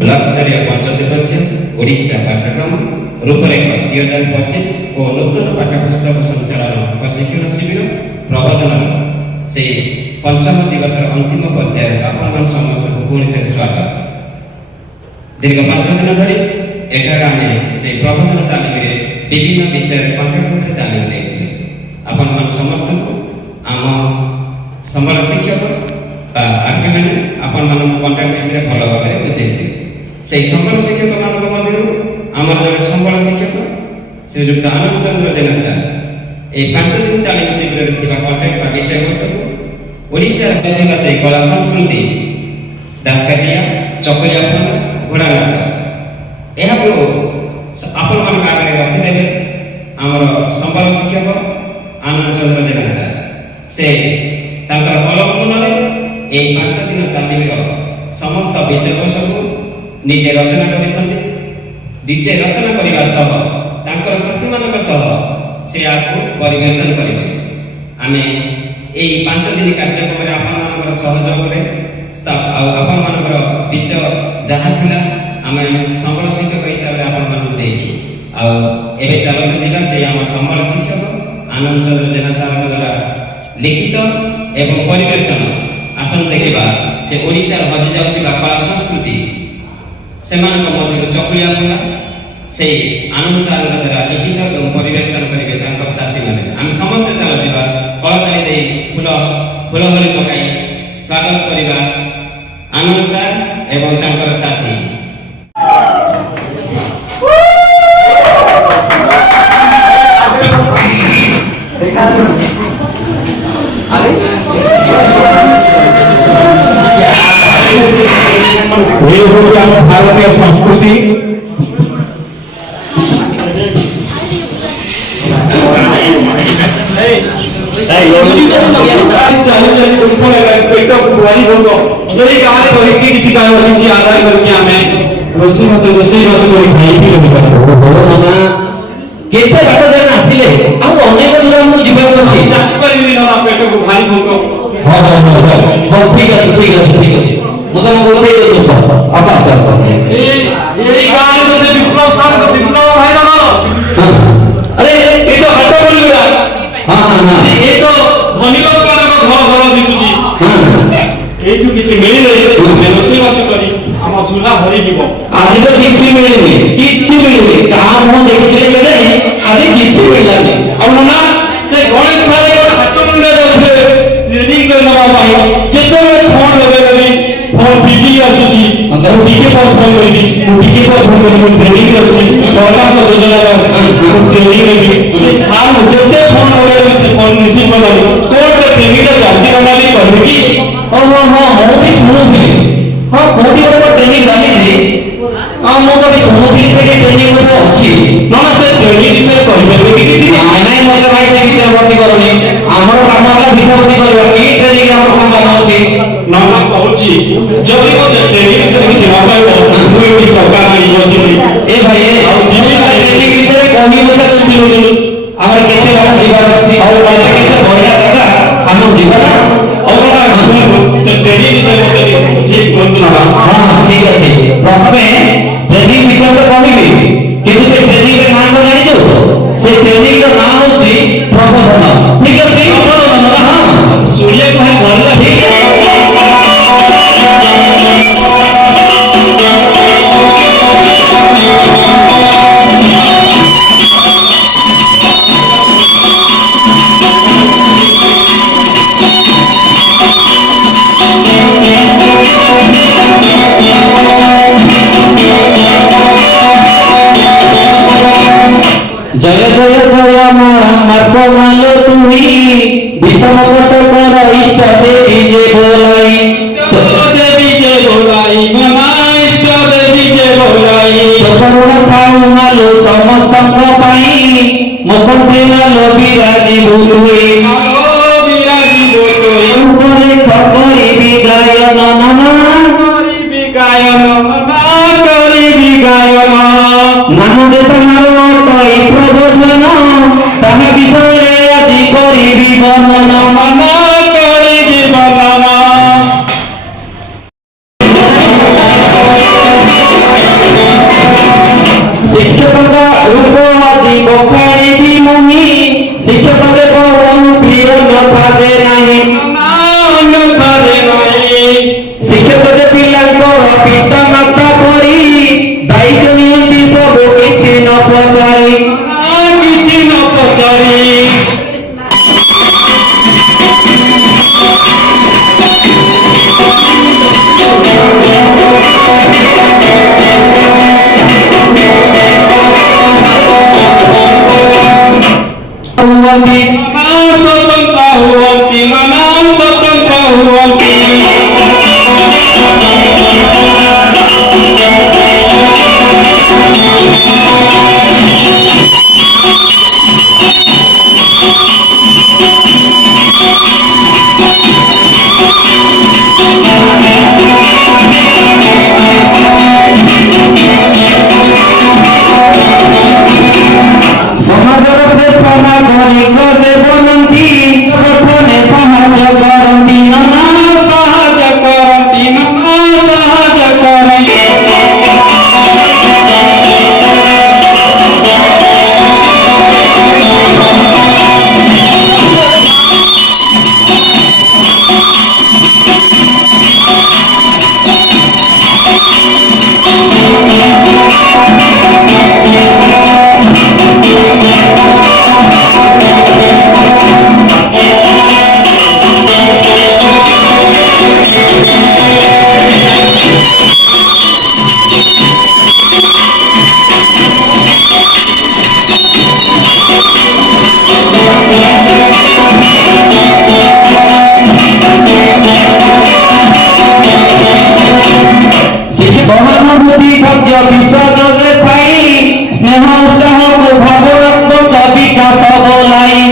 Block स्तरीय पंचदिवसीय ओडिशा पाठ्यक्रम रूपरेख 2025 और नूतन पाठ्यपुस्तक संचालन प्रशिक्षण शिविर प्रबोधन से पंचम दिवस अंतिम पर्याय आपण समस्त को पुणी स्वागत। दीर्घ 5 दिन धरी एठार आमे से प्रबोधन तालीम रे विभिन्न विषय कंटेंट तालीम लेथिले। आपण समस्त को आम संबल शिक्षक आगे मैंने आपण मान कंटेंट विषय भल भाव में बुझे से संबल शिक्षक मान मध्य आम संबल शिक्षक श्रीजुक्त आनंद चंद्र जेना सर ए 5 दिन तालीम शिविर कंटेंट विषय वस्तु ओडिशा आदिवासी कला संस्कृति दासकाठिया चकरियापन घोड़ा नाटक यह आपण मान आगे रखिदेवे आमर संबल शिक्षक आनंद चंद्र जेना सर से अवलंबन ए 5 दिन तालीम समस्त विषय वस्तु निजे रचना निजे रचना करने साथी मान से आपको परिवेशन करेंगे। आम यही 5 दिन कार्यक्रम आपण सहयोग आपण विषय जहाँ था आम संबल शिक्षक हिसाब से आपण चलते जावा से आम संबल शिक्षक आनंद चंद्र जेना सार द्वारा लिखित एवं परिवेशन आसन देखा से ओडिशा हजि जाउतिबा कला संस्कृति से चकुलियापना से आनंद सार द्वारा लिखित एवं परिवेशन करेंगे साथी मैंने आम समस्त चलता कलताली दे फूल फूलहरी पकाई स्वागत करवा आनंद सार एवं साथी। भारतीय संस्कृति चूल्हा भरी जीव आज तो किसी मिलनी काम हो देखले गले आज किसी मिललानी अब ना से गणेश सारे हाथ मुंडा जाउथे ट्रेनिंग करना भाई जेते फोन लगेली फोन बिजी आसुची अंदर टीके पर फोन करनी टीके पर फोन करनी ट्रेनिंग करछि सरकार को योजना ट्रेनिंग लेबी से साल जेते फोन लगेली से फोन रिसीव करनी कोन से ट्रेनिंग जांची करनाली करबी की ओ हो भी सुनुथि हां कोडी वाला ट्रेनिंग चली थी मो तो सुनुथि से ट्रेनिंग में अच्छी ना से ट्रेनिंग से कहबे कि नहीं मत भाई से भीतर भर्ती करनी हमर काम वाला भीतर भर्ती करबा की ट्रेनिंग हमर काम अछि ना पहुंची जब भी को ट्रेनिंग से कि जवाब आइबो कोई भी चौका नहीं बसिनी ए भाई ट्रेनिंग से कमी मत तुम हमर केते बड़ा जीवन अछि और केते बढ़िया दादा हम जीवन और से ट्रेनिंग से ठीक बोलतो ना हां ठीक अछि प्रथमे ट्रेनिंग विषय पर कहबी किंतु से ट्रेनिंग के नाम को जानि जो से ट्रेनिंग का नाम होछि प्रबोधन ठीक अछि प्रबोधन हां सूर्य को है बोलला ठीक है जय जय जय माँ मरको मालो तुम्ही କରୁଣ ଥାଉ ମାଲୋ ସମସ୍ତଙ୍କ ପାଇଁ ମୋ କଣ୍ଠେ ମାଲୋ ବିରାଜିବୁ ତୁଇ ଉପରେ କରିବି ଗାୟନ ନାନା ନାମ ଯେ ତମର ଅଟଇ ପ୍ରବଚନ ତାହା ବିଷୟରେ ଆଜି କରିବି ବର୍ଣ୍ଣନ ଶିକ୍ଷକଙ୍କ ରୂପ ଆଜି ବଖାଣିବି ମୁହିଁ ଶିକ୍ଷକ ଦେବ ପ୍ରିୟ ନଥାରେ ନାହିଁ ଶିକ୍ଷକ ଯେ ପିଲାଙ୍କର ପିତା ମାତା ପରି ଦାୟିତ୍ୱ ନିଅନ୍ତି ସବୁ କିଛି ନ ପଚାରି ସମାଜର ଶ୍ରେଷ୍ଠ ନାଗରିକ ଯେ ବନନ୍ତି ଗଠନେ ସାହାଯ୍ୟ କରନ୍ତି ନାନା ସହାନୁଭୂତି ଭବ୍ୟ ବିଶ୍ୱାସରେ ଥାଇ ସ୍ନେହ ଉତ୍ସାହକୁ ଭାବନାତ୍ମକ ବିକାଶ ବୋଲାଇ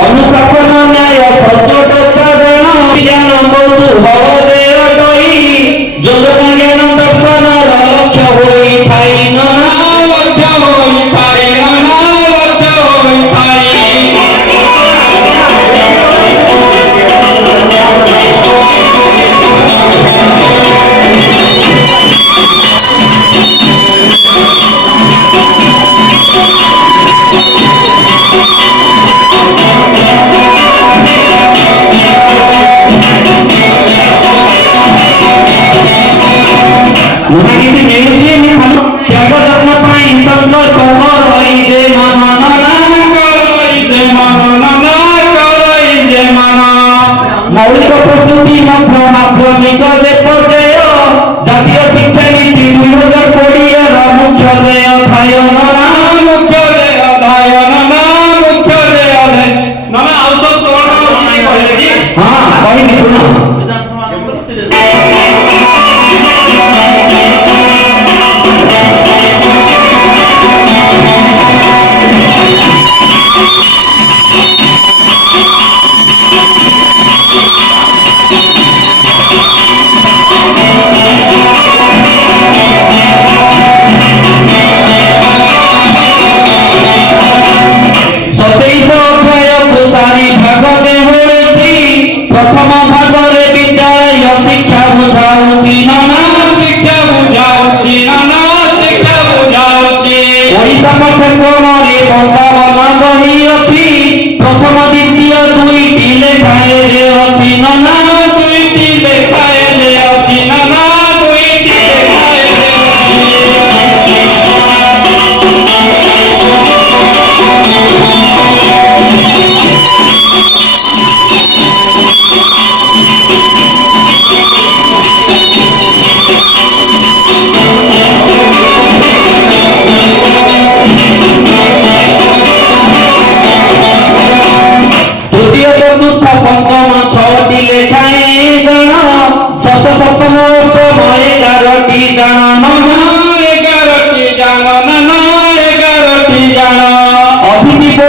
ଅନୁଶାସନ ନ୍ୟାୟ ସଚ୍ଚୋଟ ଚାରଣ ଜ୍ଞାନ କୌତୁହଳ ଦେୟ ଡଇ ଯୋଜନା ଜ୍ଞାନ ଦର୍ଶନର ଲକ୍ଷ୍ୟ ହୋଇଥାଏ ନାନା ମୁନା କିଛି ନେଇଛି ତ୍ୟାଗ ଯତ୍ନ ପାଇଁ ସଂକଳ୍ପ କରଇ ଯେ ମନ ମୌଳିକ ପ୍ରସ୍ତୁତି ମଧ୍ୟ ମାଧ୍ୟମିକ ଯେ ପର୍ଯ୍ୟାୟ ଜାତୀୟ ଶିକ୍ଷାନୀତି 2020ର ମୁଖ୍ୟ ଦେୟ ଥାଏ ହଁ କହିବି ଶୁଣ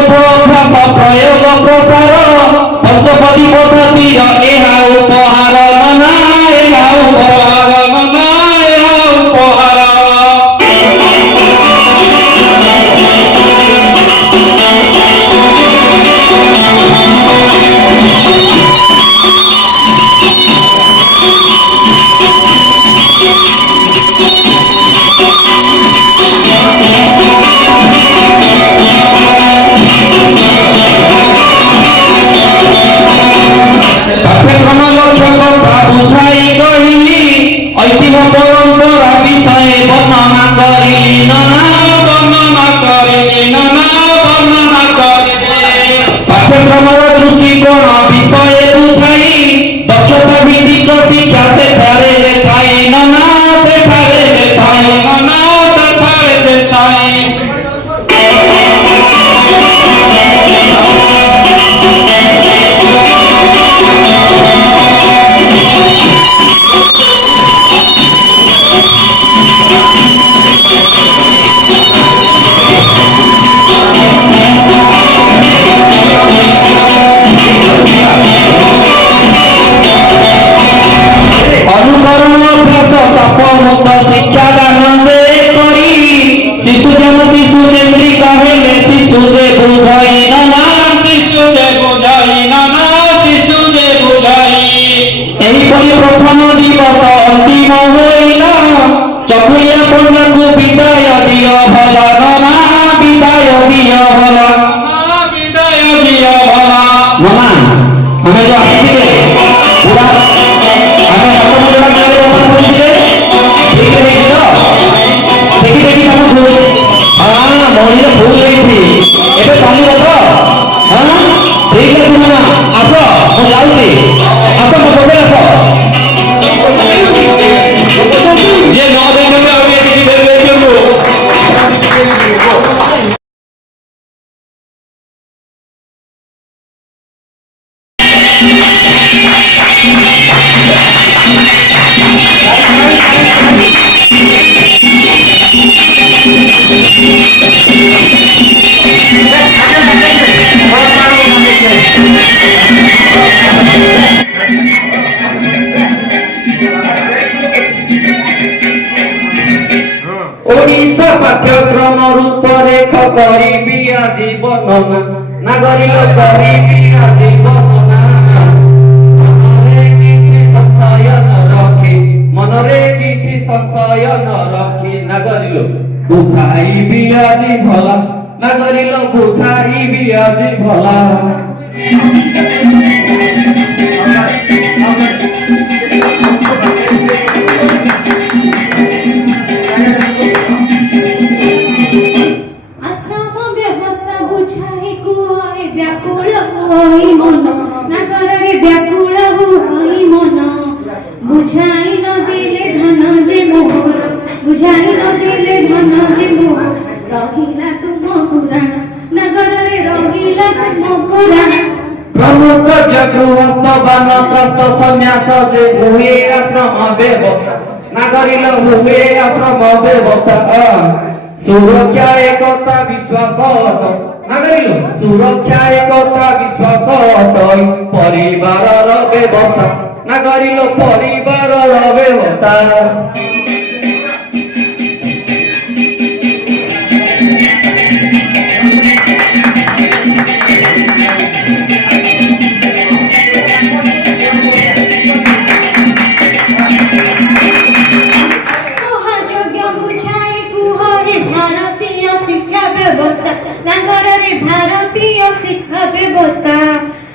ବୋଧ ଅଭ୍ୟାସ ପ୍ରୟୋଗ ପ୍ରସାର ପଞ୍ଚପଦୀ ପଦ୍ଧତିର ଏହା ଉପହାର ନନା ଏହା ଉପହାର ନନା ଏହା ଉପହାର। পাঠ্যক্রম লক্ষ্য কথা বুঝাই কহিলি ঐতিহ্য পরম্পরা বিষয়ে বর্ণনা করিলি নানা বর্ণনা করিলি নানা বর্ণনা করিলি। পাঠ্যক্রমের দৃষ্টিকোণ বিষয়ে বুঝাই দক্ষতা ভিত্তিক শিক্ষা সেঠারে লেখাই নানা সেঠারে লেখাই নানা সেঠারে লেখাই। অনুকরণ অভ্যাস চাপ মুক্ত শিক্ষা দান করি শিশু যেন শিশু কেন্দ্রিক হইলে শিশু যে বুঝাই নানা শিশু যে বুঝাই নানা শিশু যে বুঝাই। এইপরি প্রথম দিবস অন্তিম হইল চকুলিয়া পূর্ণকু বিদায় দিও ভলা নানা বিদায় দিও ভলা বিদায় দিও ভলা। মামা আমি যে আসছিলে পুরা ओडिशा पाठ्यक्रम रूपरेख करिबी आजि वर्णना नागरिक करिबी आजि वर्णना। मनरे किछि संशय न रखी मनरे किछि संशय न रखी नागरिक बुझाइबी आजि भला नागरिक बुझाइबी आजि भला। बुझाई न दिले धन जे मोहर बुझाई न दिले धन जे मोहर रहिला तुम पुराण नगर रे रहिला तुम पुराण। ब्रह्मचर्य गृहस्थ वानप्रस्थ सन्यास जे हुए आश्रम व्यवस्था नागरिक हुए आश्रम व्यवस्था। सुरक्षा एकता विश्वास नागरिक सुरक्षा एकता विश्वास परिवार व्यवस्था नागरिक परिवार व्यवस्था। भारतीय शिक्षा व्यवस्था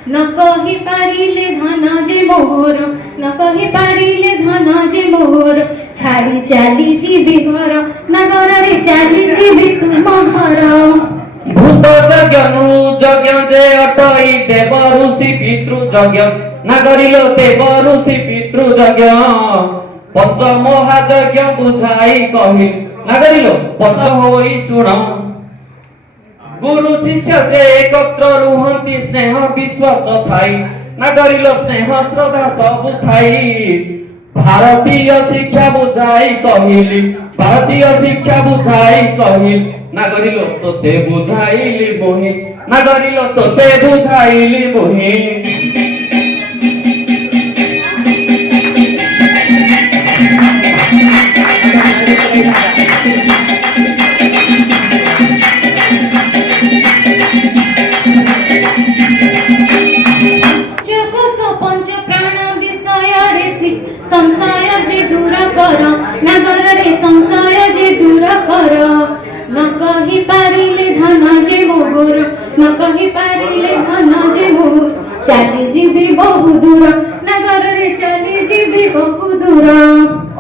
न कहि पारिले धन जे मोहर न कहि पारिले धन जे मोहर छाड़ी चली जीवी घर नगर रे चली जीवी तुम घर। भूत यज्ञ नृ यज्ञ जे अटई देव ऋषि पितृ यज्ञ नागरिक देव ऋषि पितृ यज्ञ पंच महायज्ञ बुझाई कहि नागरिक पंच होई सुण। गुरु शिष्य जे एकत्र रुहंती स्नेह विश्वास थाई नागरिक स्नेह श्रद्धा सब थाई। भारतीय शिक्षा बुझाई कहिली भारतीय शिक्षा बुझाई कहिली नागरिक तोते बुझाइली मोहि নাগরিল তোতে বুঝাইলি মুহি संशय जे दूर कर नगर रे संशय जे दूर कर न कहि पारिले धन जे मोहर न कहि पारिले धन जे मोहर चली जीवी बहु दूर नगर रे चली जीवी बहु दूर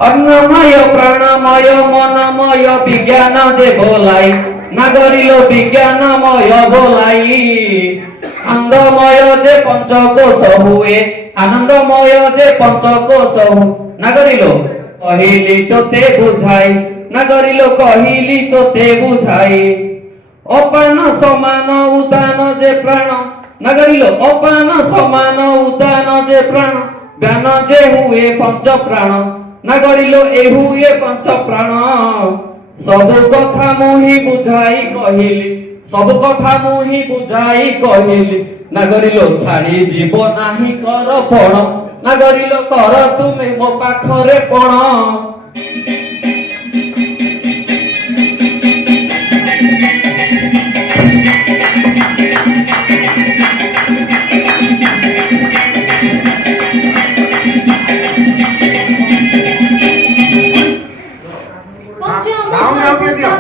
अन्नमय प्राणमय मनमय विज्ञान जे बोलाई नागरिलो विज्ञानमय बोलाई आनंदमय जे पंचकोश हुए आनंदमय जे पंचकोश हु नागरिलो कहिली तोते बुझाई नागरिलो कहिली तोते बुझाई अपान समान उदान जे प्राण नागरिलो अपान समान उदान जे प्राण ज्ञान जे हुए पंच प्राण नागरिलो ए हुए पंच प्राण सब कथा मुहि बुझाई कहिली सब कथा मुहि बुझाई कहिली नागरिलो छाड़ी जीव नाही कर पण नागरिलो कर तुमे मो पाखरे पण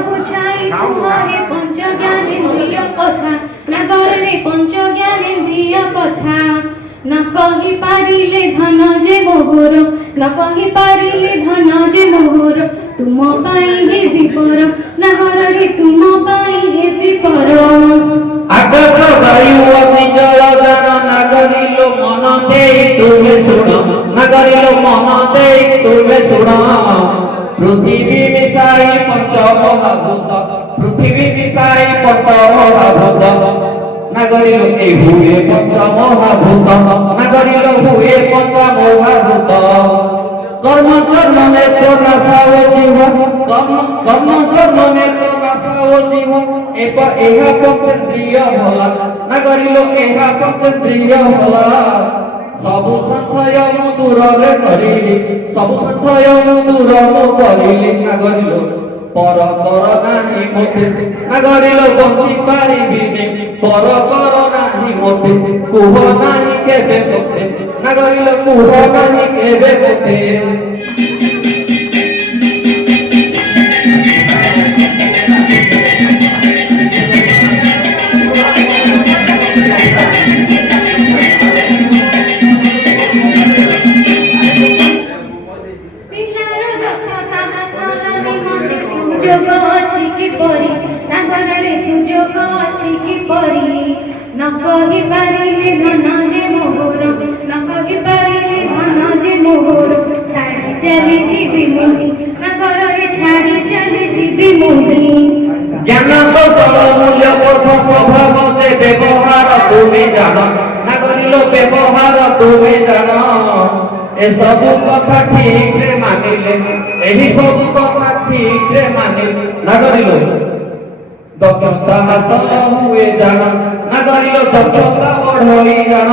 बुझाई तुम्हारे पंच ज्ञानेन्द्रिय कथा नगर रे पंच ज्ञानेन्द्रिय कथा न कहि पारिले धन जे मोहर न कहि पारिले धन जे मोहर तुम पाई हे विपर नगर रे तुम पाई हे विपर आकाश वायु अग्नि जल जन नागरिलो मन दे तुमे सुण नागरिलो मन दे तुमे सुण पृथ्वी मिसाई पंच महाभूत पृथ्वी मिसाई पंच महाभूत नागरिलो ए हुए पंच महाभूत नागरिलो हुए पंच महाभूत कर्म चर्म नेत्र नासाओ जीव कर्म चर्म नेत्र नासाओ जीव एप एहा पंचेन्द्रिय होला नागरिलो एहा पंचेन्द्रिय होला सबु संशय मु दूर रे करिली सबु संशय मु दूर मु करिली नागरिलो पर कर नाही मोते नागरिलो बंची पारिबी ने पर कर नाही मोते कुह नाही केबे मोते नागरिलो कुह नाही केबे मोते न कहि पारिले धन जे मोहर न कहि पारिले धन जे मोहर छाड़ी चली जीवी मोहि नगर रे छाड़ी चली जीवी मोहि ज्ञान तो सब मूल्य बोध स्वभाव जे व्यवहार तुमे जान नागरिलो व्यवहार तुमे जान ए सब कथा ठीक रे मानिले एही सब कथा ठीक रे मानिले नागरिलो दक्षता हासिल हुए जान नागरिलो दक्षता बढ़ोई जान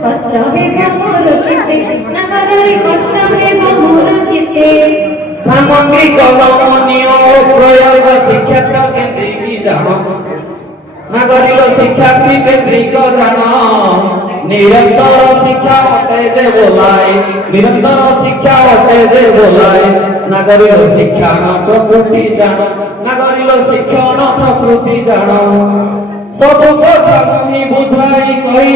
कष्ट है मोर चिते नगर रे कष्ट है मोर चिते सामग्री कलमनियो प्रयोग शिक्षक केन्द्रिक जान नागरिलो शिक्षार्थी केन्द्रिक जान निरंतर शिक्षा होते जे बोलाए निरंतर शिक्षा होते जे बोलाए नागरिलो शिक्षण प्रकृति जान नागरिलो शिक्षण प्रकृति जान सब कथा मुहि बुझाई कहि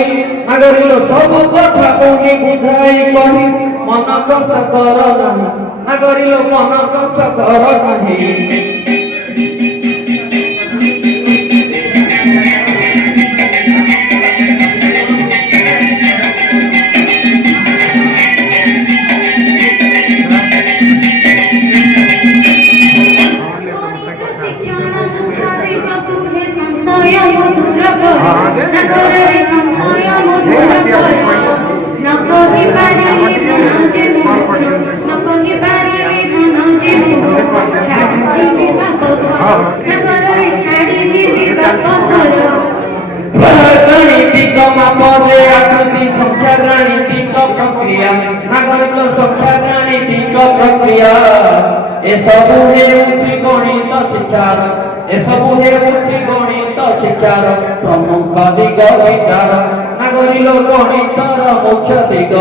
नागरिलो सब कथा मुहि बुझाई कहि मन कष्ट कर नाही नागरिलो मन कष्ट कर नाही সংশয় মধুর কর নগরে সংশয় মধুর কর ন কহি পারিলে ধন যে মোর ন কহি পারিলে ধন যে মোর ছাড়ি যিনি বাপ ঘর নগরে ছাড়ি যিনি বাপ ঘর गणितिक मापजे आकृति संख्या गणितिक प्रक्रिया नागरिक संख्या गणितिक प्रक्रिया ए सबु हेउछि गणित शिक्षार ए सबु हेउछि गणित शिक्षार प्रमुख दिग विचार नागरिक गणितर मुख्य दिग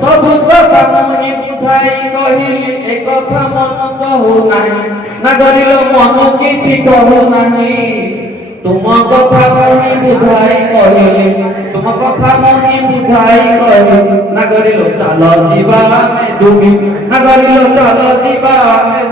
सबु कथा मुहि बुझाई कहिली ए कथा मन कहू नाही नागरिक मन किछि कहू नाही तुम कथा मुहि बुझाई कहिली तुम कथा मुहि बुझाई कहिली नागरिलो चाल जीवा में दुमी नागरिलो चाल जीवा में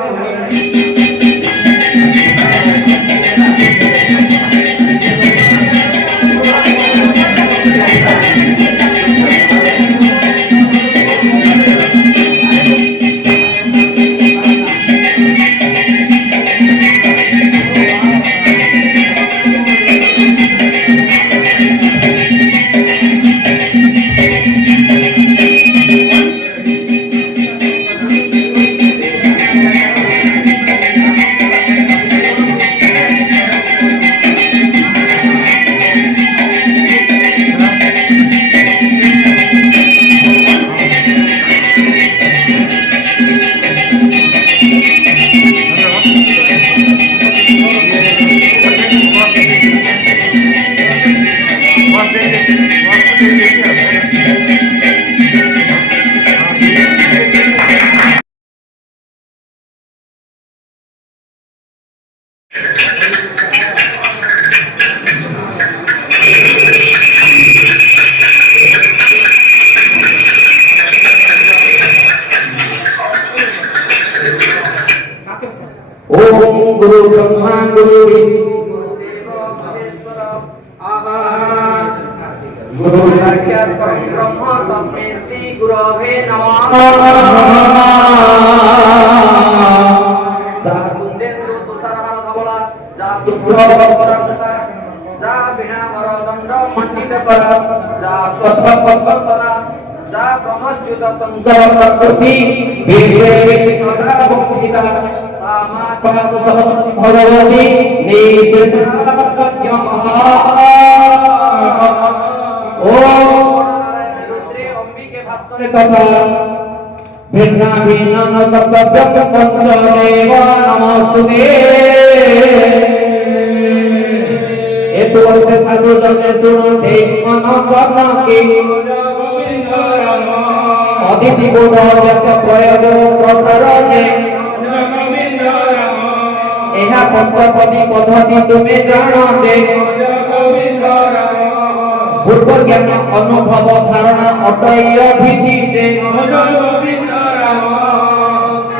ओम गुरु ब्रह्मा गुरु विष्णु गुरुदेव महेश्वर आवाज गुरु साक्षात परब्रह्म तस्मै श्री गुरवे नमः जा कुंदेंद्र तुषारहार धवला जा शुभ्र परमता जा वीणा वरदंड मंडित कर जा स्वतः पद्मसना जा ब्रह्मच्युत शंकर प्रकृति विद्ये सदा भक्तिदा भगवती भिन्ना भिन्न कर्तव्य पंचदेव नमस्तुते एतुवन्ते साधु जने सुनते मन कर्म के अतिथि बोध प्रयोग प्रसार जे एहा पंचपदी पद्धति तुमे जानते पूर्व ज्ञान अनुभव धारणा अटई अभिधि जे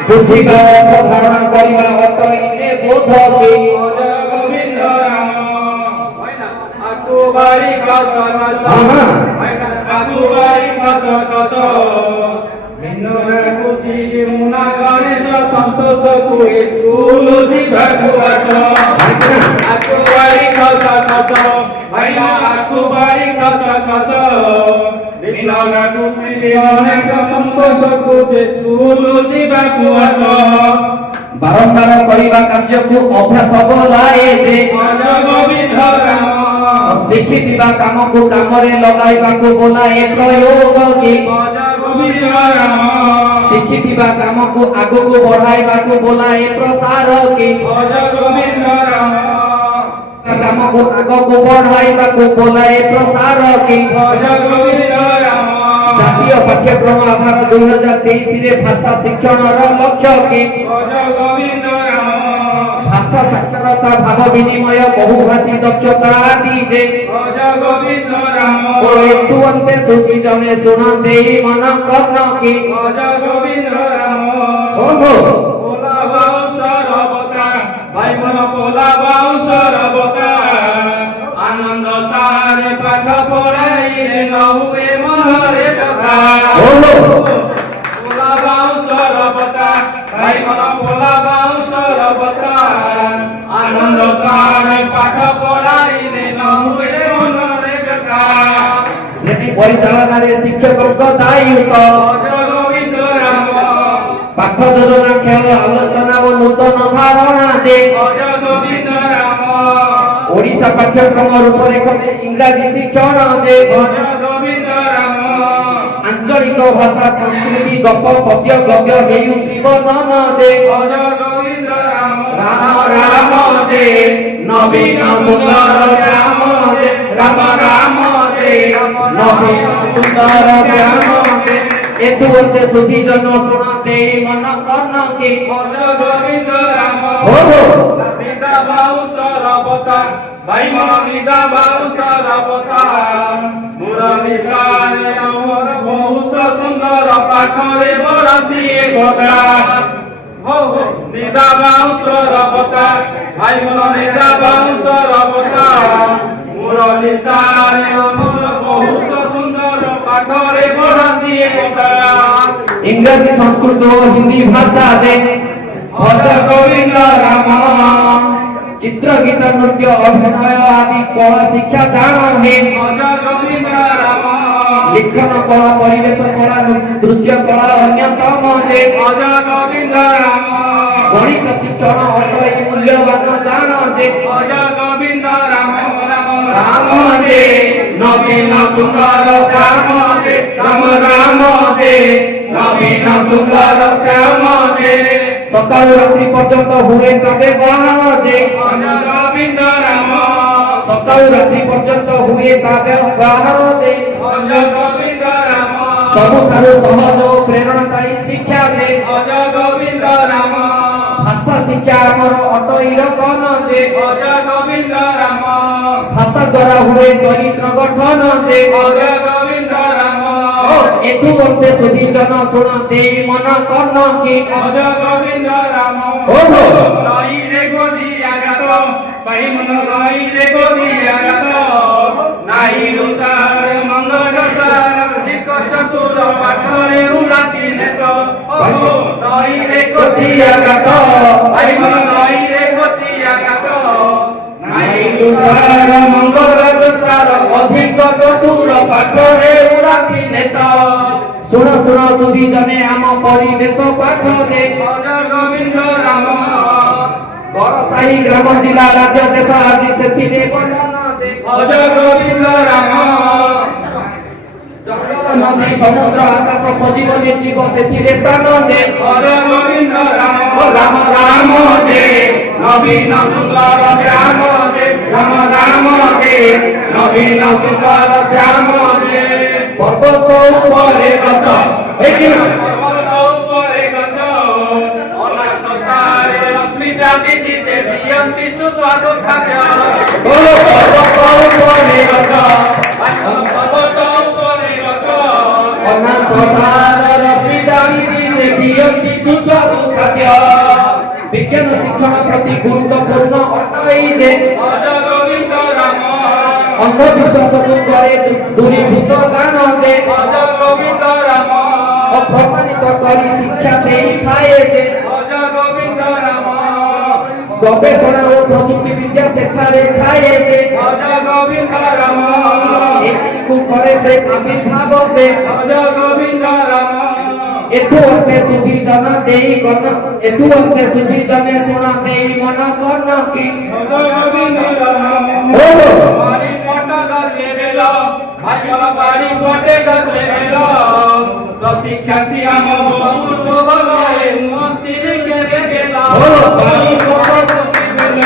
बुझिबा धारणा करिबा अटई जे बोध के आकुबारी कसकस आकुबारी कसकस मिनोरा कुछि मुना गणेश संतोष कुए स्कूल जिबाकु आस आकुबारी कसकस भाइना आकुबारी कसकस मिनोरा कुछि गणेश संतोष कुए स्कूल जिबाकु आस बारंबार करिबा कार्य को अभ्यास बोलाए जे गोविंद राम शिखितिबा काम को काम रे लगाइबा को बोलाए प्रयोग की गोविंद राम शिखितिबा काम को आगो को बढ़ाइबा को बोलाए प्रसार की गोविंद राम काम को आगो को बढ़ाइबा को बोलाए प्रसार की गोविंद राम জাতীয় পাঠ্যক্রম আধার 2023 রে ভাষা শিক্ষণৰ লক্ষ্য কি গোবিন্দ রাম ভাষা সাক্ষরতা ভাব বিনিময় বহুভাষী দক্ষতা আদি যে গোবিন্দ রাম ও একটু অন্তে সুখী জনে শুনতে মন কর্ণ কি গোবিন্দ রাম ওহো পোলা বাউ সরবতা ভাই মন পোলা বাউ সরবতা আনন্দ সারে পাঠ পড়াই রে নহুয়ে মনরে কথা ওহো পোলা বাউ সরবতা ভাই মন পোলা বাউ সরবতা আনন্দ সারে পাঠ পড়াই রে ପରିଚାଳନାରେ ଶିକ୍ଷକଙ୍କ ଦାୟିତ୍ୱ ଭଜ ଗୋବିନ୍ଦ ରାମ ପାଠ ଯୋଜନା ଖେଳ ଆଲୋଚନା ଓ ନୂତନ ଧାରଣା ଯେ ଭଜ ଗୋବିନ୍ଦ ରାମ ଓଡ଼ିଶା ପାଠ୍ୟକ୍ରମ ରୂପରେଖରେ ଇଂରାଜୀ ଶିକ୍ଷଣ ଯେ ଭଜ ଗୋବିନ୍ଦ ରାମ ଆଞ୍ଚଳିକ ଭାଷା ସଂସ୍କୃତି ଗପ ପଦ୍ୟ ଗଦ୍ୟ ହେଉଚି ବର୍ଣ୍ଣନ ଯେ ଭଜ ଗୋବିନ୍ଦ ରାମ ରାମ ରାମ ଯେ ନବୀନ ସୁନ୍ଦର ଶ୍ୟାମ ଯେ ରାମ ରାମ ଯେ ନବୀନ ସୁନ୍ଦର ଶ୍ୟାମ ଯେ ଏଠୁ ଅତେ ସୁଧି ଜନ ଶୁଣତେ ମନ କର୍ଣ୍ଣ କି ଭଜ ଗୋବିନ୍ଦ ରାମ ହୋ ହୋ ସୀତା ବାଉଁଶର ବତା ଭାଇ ମନ ନିଦା ବାଉଁଶର ବତା ମୁରଲି ସାରେ ଆମର ବହୁତ ସୁନ୍ଦର ପାଠରେ ବରନ୍ତି କଥା ହୋ ହୋ ନିଦା ବାଉଁଶର ବତା ଭାଇ ମନ ନିଦା ବାଉଁଶର ବତା ମୁରଲି ସାରେ ଆମର ବହୁତ ସୁନ୍ଦର ପାଠରେ ବରନ୍ତି କଥା ଇଂରାଜୀ ସଂସ୍କୃତ ଓ ହିନ୍ଦୀ ଭାଷା ଯେ ଭଜ ଗୋବିନ୍ଦ ରାମ ଚିତ୍ର ଗୀତ ନୃତ୍ୟ ଅଭିନୟ ଆଦି କଳା ଶିକ୍ଷା ଜାଣ ହେ ଭଜ ଗୋବିନ୍ଦ ରାମ ଲିଖନ କଳା ପରିବେଶ କଳା ଦୃଶ୍ୟ କଳା ଅନ୍ୟତମ ଯେ ଭଜ ଗୋବିନ୍ଦ ରାମ ଗଣିତ ଶିକ୍ଷଣ ଅଟଇ ମୂଲ୍ୟବାନ ଜାଣ ଯେ ଭଜ ଗୋବିନ୍ଦ ରାମ ରାମ ରାମ ଯେ ନବୀନ ସୁନ୍ଦର ଶ୍ୟାମ ଯେ ରାମ ରାମ ଯେ ନବୀନ ସୁନ୍ଦର ଶ୍ୟାମ ଯେ ସକାଳୁ ରାତ୍ରି ପର୍ଯ୍ୟନ୍ତ ହୁଏ ତବେ ବାହାର ଯେ ଭଜ ଗୋବିନ୍ଦ ରାମ ସକାଳୁ ରାତ୍ରି ପର୍ଯ୍ୟନ୍ତ ହୁଏ ତବେ ବାହାର ଯେ ଭଜ ଗୋବିନ୍ଦ ରାମ ସବୁଠାରୁ ସହଜ ଓ ପ୍ରେରଣାଦାୟୀ ଶିକ୍ଷା ଯେ ଭଜ ଗୋବିନ୍ଦ ରାମ ଭାଷା ଶିକ୍ଷା ଆମର ଅଟଇର କନ ଯେ ଭଜ ଗୋବିନ୍ଦ ରାମ ଭାଷା ଦ୍ୱାରା ହୁଏ ଚରିତ୍ର ଗଠନ ଯେ ଭଜ ଗୋବିନ୍ଦ ରାମ ଏଠୁ ଅତେ ସୁଧି ଜନ ଶୁଣତେ ମନ କର୍ଣ୍ଣ କି ଭଜ ଗୋବିନ୍ଦ ରାମ ଓହୋ ନଈରେ ଗୋଧିଆ ଗାତ ପାଇ ମନ ନଈରେ ଗୋଧିଆ ଗାତ ନାହିଁ ରୁଷାର ମଙ୍ଗଳ ସାର ଧିକ ଚତୁର ପାଠରେ ଉଡ଼ାତି ନେତ ଓହୋ ନଈରେ ଗୋଧିଆ ଗାତ ପାଇ ମନ ନଈରେ ଗୋଧିଆ ଗାତ ନାହିଁ ତୁଷାର ମଙ୍ଗଳ ସାର ଅଧିକ ଚତୁର ପାଠରେ ଉଡ଼ାତି ନେତ ଶୁଣ ଶୁଣ ସୁଧି ଜନେ ଆମ ପରିବେଶ ପାଠ ଯେ ଭଜ ଗୋବିନ୍ଦ ରାମ ବରସାହି ଗ୍ରାମ ଜିଲ୍ଲା ରାଜ୍ୟ ଦେଶ ଆଜି ସେଥିରେ ବର୍ଣ୍ଣନ ଯେ ଭଜ ଗୋବିନ୍ଦ ରାମ ଜଙ୍ଗଲ ନଦୀ ସମୁଦ୍ର ଆକାଶ ସଜୀବ ନିର୍ଜୀବ ସେଥିରେ ସ୍ଥାନ ଯେ ଭଜ ଗୋବିନ୍ଦ ରାମ ଓ ରାମ ରାମ ଯେ ନବୀନ ସୁନ୍ଦର ଶ୍ୟାମ ଯେ ରାମ ରାମ ଯେ ନବୀନ ସୁନ୍ଦର ଶ୍ୟାମ ଯେ ପର୍ବତ ଉପରେ ଗଛ ହେଇକିନା ପର୍ବତ ଉପରେ ଗଛ ଅନାଥ ସାରେ ରଶ୍ମିତା ଦିଦି ଯେ ଦିଅନ୍ତି ସୁସ୍ୱାଦୁ ଖାଦ୍ୟ ଓ ପର୍ବତ ଉପରେ ଗଛ ପର୍ବତ ଉପରେ ଗଛ ଅନାଥ ସାର ରଶ୍ମିତା ଦିଦି ଦିଅନ୍ତି ସୁସ୍ୱାଦୁ ଖାଦ୍ୟ ବିଜ୍ଞାନ ଶିକ୍ଷଣ ପ୍ରତି ଗୁରୁତ୍ୱପୂର୍ଣ୍ଣ ଅଟଇ ଯେ ଭଜ ଗୋବିନ୍ଦ ରାମ ଅନ୍ଧବିଶ୍ୱାସକୁ କରେ ଦୂରୀଭୂତ ଜାଣ ଯେ ଭଜ ଗୋବିନ୍ଦ ରାମ ଅପ୍ରମାଣିତ କରି ଶିକ୍ଷା ଦେଇଥାଏ ଯେ ଭଜ ଗୋବିନ୍ଦ ରାମ ଗବେଷଣା ଓ ପ୍ରଯୁକ୍ତି ବିଦ୍ୟା ସେଠାରେ ଥାଏ ଯେ ଭଜ ଗୋବିନ୍ଦ ରାମ ଏକୁ କରେ ସେ ଆବିର୍ଭାବ ଯେ ଭଜ ଗୋବିନ୍ଦ ରାମ ଏଠୁ ଅତେ ସୁଧି ଜନ ଦେଇ କର୍ଣ୍ଣ ଏଠୁ ଅତେ ସୁଧି ଜନେ ଶୁଣ ଦେଇ ମନ କର୍ଣ୍ଣ କି ଭଜ ଗୋବିନ୍ଦ ରାମ ଓହୋ ବାଡ଼ି ପଟ ଗଛେ ବେଲ ଭାଗ୍ୟର ବାଡ଼ି ପଟେ ଗଛେ ବେଲ ପ୍ରଶିକ୍ଷାର୍ଥୀ ଆମ ସବୁଠୁ ଭଲ ମନ୍ଦିରେ କେବେ ଗେଲ ଓ ବାଡ଼ି ପଟ ଗଛେ ବେଲ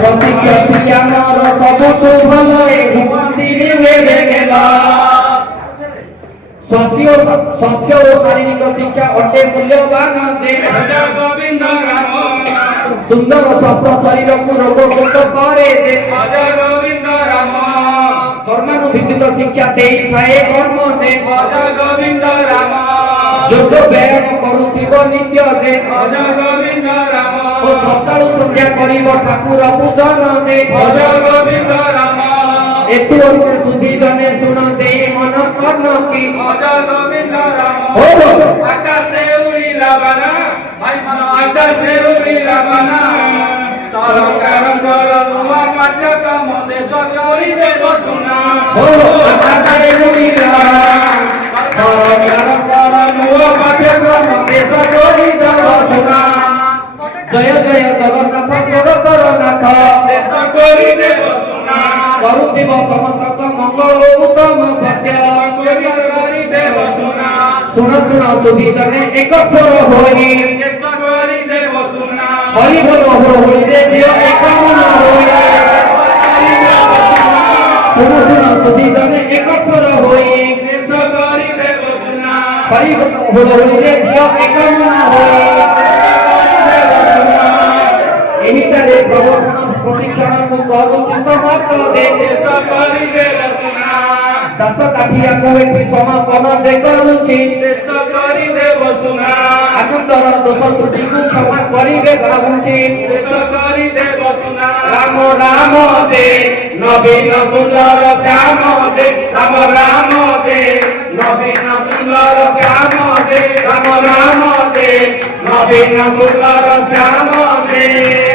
ପ୍ରଶିକ୍ଷାର୍ଥୀ ଆମର ସବୁଠୁ ଭଲ ଏ ମନ୍ଦିରେ ବେଳେ ଗେଲା ସ୍ୱାସ୍ଥ୍ୟ ଓ ଶାରୀରିକ ଶିକ୍ଷା ଅଟେ ମୂଲ୍ୟବାନ ଯେ ଭଜ ଗୋବିନ୍ଦ ରାମ ସୁନ୍ଦର ସ୍ୱାସ୍ଥ୍ୟ ଶରୀରକୁ ରୋଗମୁକ୍ତ କରେ ଯେ ଭଜ ଗୋବିନ୍ଦ ରାମ କର୍ମାନୁଭିତ୍ତିକ ଶିକ୍ଷା ଦେଇଥାଏ କର୍ମ ଯେ ଭଜ ଗୋବିନ୍ଦ ରାମ ଯୋଗ ବ୍ୟାୟାମ କରୁଥିବ ନିତ୍ୟ ଯେ ଭଜ ଗୋବିନ୍ଦ ରାମ ଓ ସକାଳୁ ସନ୍ଧ୍ୟା କରିବ ଠାକୁର ପୂଜନ ଯେ ଭଜ ଗୋବିନ୍ଦ ରାମ ଏଠୁ ଅତେ ସୁଧି ଜନେ ଶୁଣ ଦେଇ ମନ କର୍ଣ୍ଣ କି ଭଜ ଗୋବିନ୍ଦ ରାମ ଓହୋ ଆକାଶେ ଉଡ଼ିଲା ବାନା ଭାଇ ମନ ଆକାଶେ ଉଡ଼ିଲା ବାନା ସରକାରଙ୍କର ନୂଆ ପାଠ୍ୟକ୍ରମ ଦେଶ କରିଦେବ ସୁନା ଓ ଆକାଶରେ ଉଡ଼ିଲା କରିବ ସମସ୍ତଙ୍କ ମଙ୍ଗଳ ଉତ୍ତମ ସ୍ୱାସ୍ଥ୍ୟ କରିଦେବ ସୁନା ଶୁଣ ଶୁଣ ସୁଧୀଜନେ ଏକ ସ୍ୱର ହୋଇ କେଶ କରିଦେବ ସୁନା ହରି ବୋଲ ହୋଳିରେ ଦିଅ ଏକ ମନ ହୋଇ ଶୁଣ ଶୁଣ ସୁଧୀଜନେ ଏକ ସ୍ୱର ହୋଇ କେଶ କରିଦେବ ସୁନା ହରି ବୋଲ ହୋଳିରେ ଦିଅ ଏକ ମନ ହୋଇ ଏହିଠାରେ ପ୍ରବୋଧନ ପ୍ରଶିକ୍ଷଣ ମୁଁ କରୁଛି ସମାପ୍ତ ଦେଶ କରିଦେବ ସୁନା ଦାସ କାଠିଆକୁ ଏଠି ସମାପନ ଯେ କରୁଛି ଦେଶ କରିଦେବ ସୁନା ଆନନ୍ଦର ଦୋଷ ତ୍ରୁଟିକୁ କ୍ଷମା କରିବେ ଭାବୁଛି ଦେଶ କରିଦେବ ସୁନା ରାମ ରାମ ଦେ ନବୀନ ସୁନ୍ଦର ଶ୍ୟାମ ଦେ ରାମ ରାମ ଦେ ନବୀନ ସୁନ୍ଦର ଶ୍ୟାମ ଦେ ରାମ ରାମ ଦେ ନବୀନ ସୁନ୍ଦର ଶ୍ୟାମ ଦେ